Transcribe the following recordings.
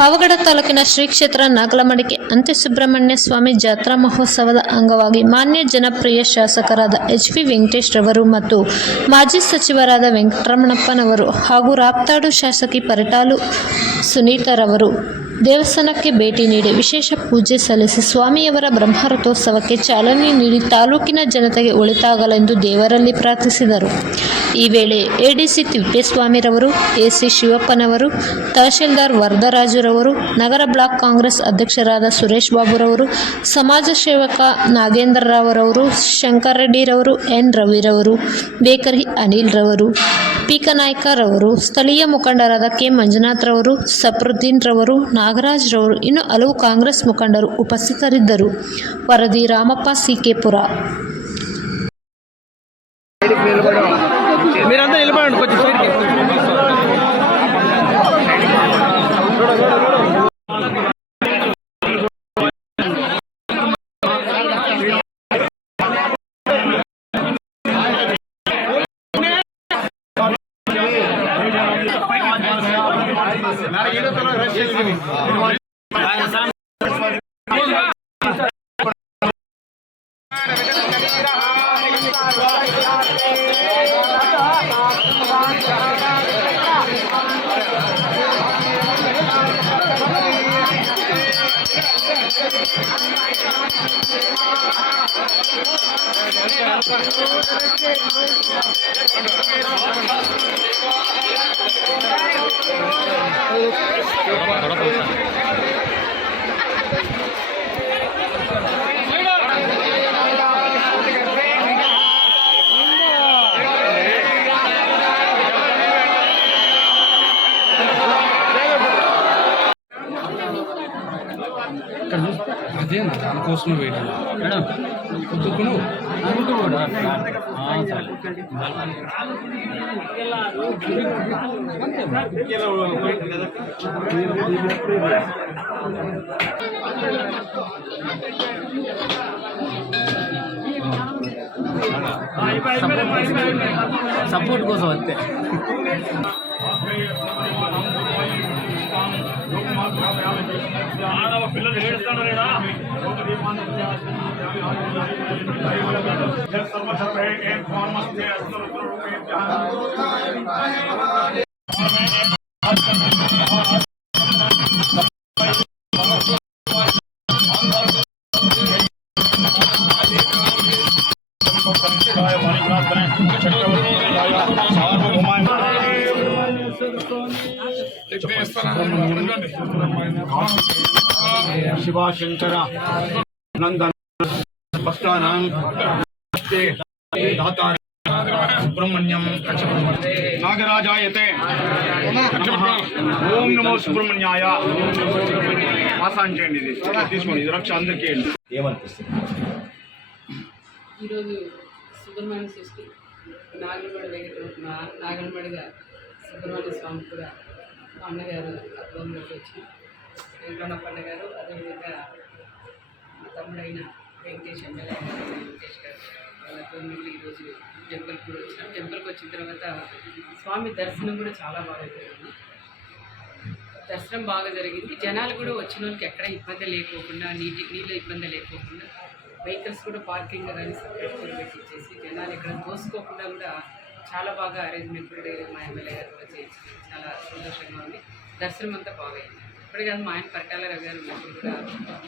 ಪಾವಗಡ ತಾಲೂಕಿನ ಶ್ರೀ ಕ್ಷೇತ್ರ ನಾಗಲಮಡಿಕೆ ಅಂತ್ಯಸುಬ್ರಹ್ಮಣ್ಯ ಸ್ವಾಮಿ ಜಾತ್ರಾ ಮಹೋತ್ಸವದ ಅಂಗವಾಗಿ ಮಾನ್ಯ ಜನಪ್ರಿಯ ಶಾಸಕರಾದ ಎಚ್.ವಿ. ವೆಂಕಟೇಶ್ ರವರು ಮತ್ತು ಮಾಜಿ ಸಚಿವರಾದ ವೆಂಕಟರಮಣಪ್ಪನವರು ಹಾಗೂ ರಾಪ್ತಾಡು ಶಾಸಕಿ ಪರಿಟಾಲು ಸುನೀತಾರವರು ದೇವಸ್ಥಾನಕ್ಕೆ ಭೇಟಿ ನೀಡಿ ವಿಶೇಷ ಪೂಜೆ ಸಲ್ಲಿಸಿ ಸ್ವಾಮಿಯವರ ಬ್ರಹ್ಮರಥೋತ್ಸವಕ್ಕೆ ಚಾಲನೆ ನೀಡಿ ತಾಲೂಕಿನ ಜನತೆಗೆ ಒಳಿತಾಗಲೆಂದು ದೇವರಲ್ಲಿ ಪ್ರಾರ್ಥಿಸಿದರು. ಈ ವೇಳೆ ಎಡಿಸಿ ತಿಪ್ಪೇಸ್ವಾಮಿರವರು, ಎಸಿ ಶಿವಪ್ಪನವರು, ತಹಶೀಲ್ದಾರ್ ವರದರಾಜುರವರು, ನಗರ ಬ್ಲಾಕ್ ಕಾಂಗ್ರೆಸ್ ಅಧ್ಯಕ್ಷರಾದ ಸುರೇಶ್ ಬಾಬುರವರು, ಸಮಾಜ ಸೇವಕ ನಾಗೇಂದ್ರರಾವ್ರವರು, ಶಂಕರರೆಡ್ಡಿರವರು, ಎನ್ ರವಿರವರು, ಬೇಕರಿ ಅನಿಲ್ ರವರು, ಪೀಕನಾಯ್ಕರವರು, ಸ್ಥಳೀಯ ಮುಖಂಡರಾದ ಕೆ ಮಂಜುನಾಥ್ರವರು, ಸಫರುದ್ದೀನ್ ರವರು, ನಾಗರಾಜ್ ರವರು ಇನ್ನು ಹಲವು ಕಾಂಗ್ರೆಸ್ ಮುಖಂಡರು ಉಪಸ್ಥಿತರಿದ್ದರು. ವರದಿ ರಾಮಪ್ಪ ಸಿಕೆಪುರ. అదేనా దానికోసం వెయిట్ కుదుకును సపోర్ట్ కోసం అంతే. పిల్లలు ఏడుస్తాడు शिवाशंकर नंदन सुब्रह्मण्यम नागराजायते ओम नमो सुब्रह्मण्याय ఆసాంచండి తీసుకోండి ఇది రక్ష అందరికీ ఏమనిపిస్తుంది ఈరోజు సుబ్రహ్మణ్య సృష్టి నాగలమడిగా సుబ్రహ్మణ్య స్వామి కూడా మా అన్నగారు అద్భుతంలోకి వచ్చి వెంకటరమణప్పన్న గారు, అదేవిధంగా మా తమ్ముడైన వెంకటేష్ ఎమ్మెల్యే వెంకటేష్ గారు వాళ్ళతో మళ్ళీ ఈరోజు టెంపుల్కి కూడా వచ్చినాం. టెంపుల్కి వచ్చిన తర్వాత స్వామి దర్శనం కూడా చాలా బాగా జరిగింది. దర్శనం బాగా జరిగింది. జనాలు కూడా వచ్చిన వాళ్ళకి ఎక్కడ ఇబ్బంది లేకోకుండా, నీళ్ళ ఇబ్బంది లేకోకుండా, వెహికల్స్ కూడా పార్కింగ్ కానీ సపరేట్ పెట్టించేసి జనాలు ఇక్కడ తోసుకోకుండా కూడా చాలా బాగా అరేంజ్మెంట్ కూడా మా ఎమ్మెల్యే గారు కూడా చేయించారు. చాలా సంతోషంగా ఉంది. దర్శనం అంతా బాగైంది. ఇప్పటికే కాదు, మా ఆయన పరిటాలరావు గారు ఉన్నప్పుడు కూడా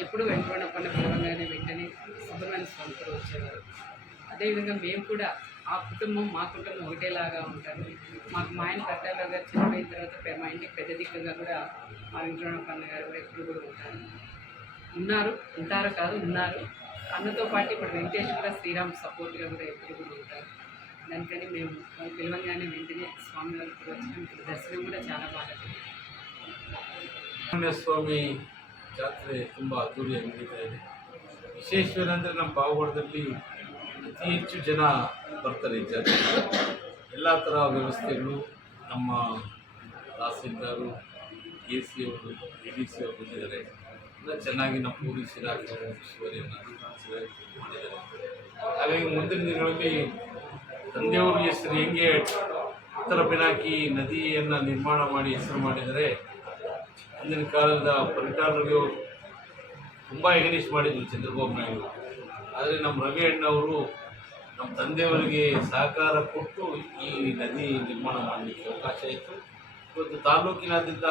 ఎప్పుడు వెంకటరమణప్పన్న పూర్వంగానే వెంటనే సుబ్రహ్మణ్య స్వామి కూడా వచ్చేవారు. అదేవిధంగా మేము కూడా ఆ కుటుంబం మా కుటుంబం ఒకటేలాగా ఉంటారు. మాకు మా ఆయన పరిటాలరావు గారు చనిపోయిన తర్వాత మా ఇంటికి పెద్ద దిక్కుగా కూడా మా వెంకటరమణప్పన్న గారు కూడా ఎప్పుడు కూడా ఉంటారు కాదు ఉన్నారు. అన్నతో పాటు ఇప్పుడు వెంకటేష్ కూడా శ్రీరామ్ సపోర్ట్గా కూడా ఎప్పుడు కూడా ఉంటారు. దానికని మేము పిలవంగానే వెంటనే స్వామి వారికి కూడా వచ్చినాం. దర్శనం కూడా చాలా బాగా ಸ್ವಾಮಿ ಜಾತ್ರೆ ತುಂಬ ಅದ್ದೂರಿಯಾಗಿ ನಡೀತಾ ಇದೆ. ವಿಶೇಷವೇನೆಂದರೆ ನಮ್ಮ ಪಾವಗಡದಲ್ಲಿ ಅತಿ ಹೆಚ್ಚು ಜನ ಬರ್ತಾರೆ ಈ ಜಾತ್ರೆ. ಎಲ್ಲ ಥರ ವ್ಯವಸ್ಥೆಗಳು ನಮ್ಮ ತಹಸೀಲ್ದಾರು, ಎ ಸಿ ಅವರು, ಎ ಡಿ ಸಿ ಅವರು ಬಂದಿದ್ದಾರೆ. ಎಲ್ಲ ಚೆನ್ನಾಗಿ ನಮ್ಮ ಪೊಲೀಸ್ ಇಲಾಖೆ ಮುಖ್ಯಸ್ಥರನ್ನು ಮಾಡಿದ್ದಾರೆ. ಹಾಗಾಗಿ ಮುಂದಿನ ದಿನಗಳಲ್ಲಿ ತಂದೆಯವ್ರ ಹೆಸರು ಹೆಂಗೆ ಉತ್ತರ ಪಿನಾಕಿ ನದಿಯನ್ನು ನಿರ್ಮಾಣ ಮಾಡಿ ಹೆಸರು ಮಾಡಿದರೆ ಅಂದಿನ ಕಾಲದ ಪರಿಟಾರ ರವಿ ಅವರು ತುಂಬ ಎಗನಿಸ್ಟ್ ಮಾಡಿದ್ರು ಚಂದ್ರಬಾಬು ನಾಯ್ಡು. ಆದರೆ ನಮ್ಮ ರವಿ ಅಣ್ಣವರು ನಮ್ಮ ತಂದೆಯವರಿಗೆ ಸಹಕಾರ ಕೊಟ್ಟು ಈ ನದಿ ನಿರ್ಮಾಣ ಮಾಡಲಿಕ್ಕೆ ಅವಕಾಶ ಆಯಿತು. ಇವತ್ತು ತಾಲೂಕಿನಾದ್ಯಂತ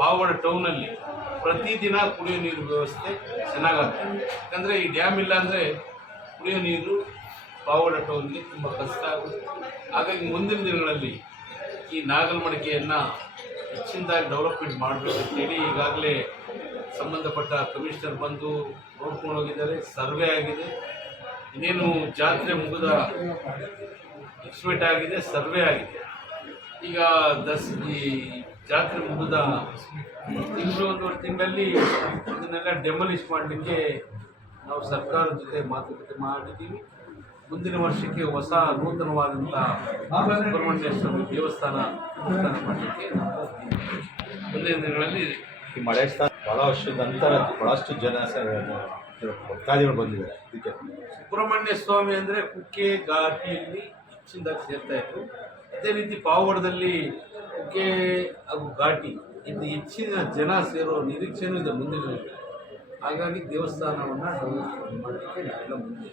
ಪಾವಗಡ ಟೌನಲ್ಲಿ ಪ್ರತಿದಿನ ಕುಡಿಯೋ ನೀರು ವ್ಯವಸ್ಥೆ ಚೆನ್ನಾಗಾಗ್ತದೆ. ಯಾಕಂದರೆ ಈ ಡ್ಯಾಮ್ ಇಲ್ಲ ಅಂದರೆ ಕುಡಿಯೋ ನೀರು ಪಾವಗಡ ಟೌನ್ಗೆ ತುಂಬ ಕಷ್ಟ ಆಗುತ್ತೆ. ಹಾಗಾಗಿ ಮುಂದಿನ ದಿನಗಳಲ್ಲಿ ಈ ನಾಗಲಮಡಿಕೆಯನ್ನು ಹೆಚ್ಚಿನದಾಗಿ ಡೆವಲಪ್ಮೆಂಟ್ ಮಾಡಬೇಕಂತೇಳಿ ಈಗಾಗಲೇ ಸಂಬಂಧಪಟ್ಟ ಕಮಿಷನರ್ ಬಂದು ನೋಡ್ಕೊಂಡು ಹೋಗಿದ್ದಾರೆ. ಸರ್ವೆ ಆಗಿದೆ. ಇನ್ನೇನು ಜಾತ್ರೆ ಮುಗಿದ ಎಕ್ಸ್ಪೆಕ್ಟ್ ಆಗಿದೆ, ಸರ್ವೆ ಆಗಿದೆ. ಈಗ ಈ ಜಾತ್ರೆ ಮುಗಿದ ಒಂದೂವರೆ ತಿಂಗಳಲ್ಲಿ ಇದನ್ನೆಲ್ಲ ಡೆಮಲಿಷ್ ಮಾಡಲಿಕ್ಕೆ ನಾವು ಸರ್ಕಾರದ ಜೊತೆ ಮಾತುಕತೆ ಮಾಡಿದ್ದೀವಿ. ಮುಂದಿನ ವರ್ಷಕ್ಕೆ ಹೊಸ ನೂತನವಾದಂಥ ಸುಬ್ರಹ್ಮಣ್ಯ ಸ್ವಾಮಿ ದೇವಸ್ಥಾನ ಅನುಷ್ಠಾನ ಮಾಡಲಿಕ್ಕೆ ಮುಂದಿನ ದಿನಗಳಲ್ಲಿ ಈ ಮಳೆ ಭಾಳ ವರ್ಷದ ನಂತರ ಭಾಳಷ್ಟು ಭಕ್ತಾದಿಗಳು ಬಂದಿದ್ದಾರೆ. ಇದಕ್ಕೆ ಸುಬ್ರಹ್ಮಣ್ಯ ಸ್ವಾಮಿ ಅಂದರೆ ಕುಕ್ಕೆ ಘಾಟಿಯಲ್ಲಿ ಹೆಚ್ಚಿನದಾಗಿ ಸೇರ್ತಾ ಇದ್ರು. ಅದೇ ರೀತಿ ಪಾವಗಡದಲ್ಲಿ ಕುಕ್ಕೆ ಹಾಗೂ ಘಾಟಿ ಇದು ಹೆಚ್ಚಿನ ಜನ ಸೇರೋ ನಿರೀಕ್ಷೆನೂ ಇದೆ ಮುಂದಿನ ದಿನಗಳಲ್ಲಿ. ಹಾಗಾಗಿ ದೇವಸ್ಥಾನವನ್ನು ಡೆವಲಪ್ಮೆಂಟ್ ಮಾಡಲಿಕ್ಕೆ ನಾವೆಲ್ಲ ಮುಂದೆ